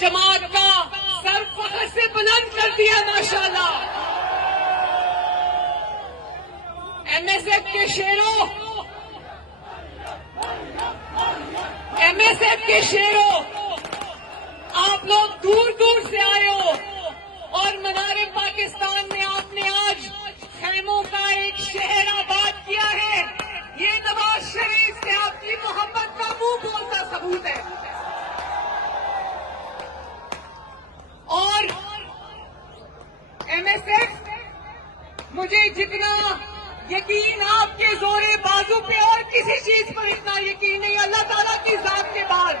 जमात का सर फख्र से बुलंद कर दिया माशाल्लाह। एमएसएफ के शेरों, एमएसएफ के शेरों, आप लोग दूर दूर से आए हो और मनारे पाकिस्तान में आपने आज खैमों का एक शहर आबाद किया है। ये नवाज शरीफ से आपकी मोहब्बत का मुंह बोलता सबूत है। और एमएसएफ, मुझे जितना यकीन आपके जोरे बाजू पे और किसी चीज पर इतना यकीन नहीं अल्लाह ताला की जात के बाद।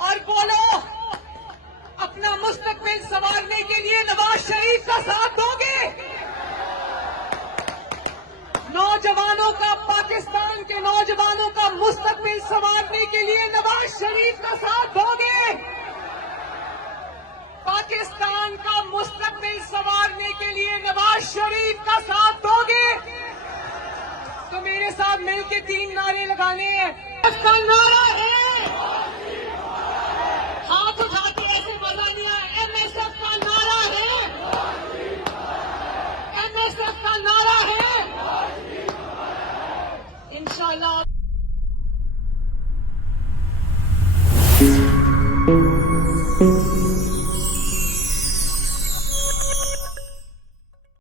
और बोलो, अपना मुस्तकबिल संवारने के लिए नवाज शरीफ का साथ दोगे? नौजवानों का, पाकिस्तान के नौजवानों का मुस्तकबिल संवारने के लिए नवाज शरीफ का साथ दोगे? पाकिस्तान का मुस्तकबिल संवारने के लिए नवाज शरीफ का साथ दोगे? तो मेरे साथ मिलकर 3 नारे लगाने हैं। का नारा है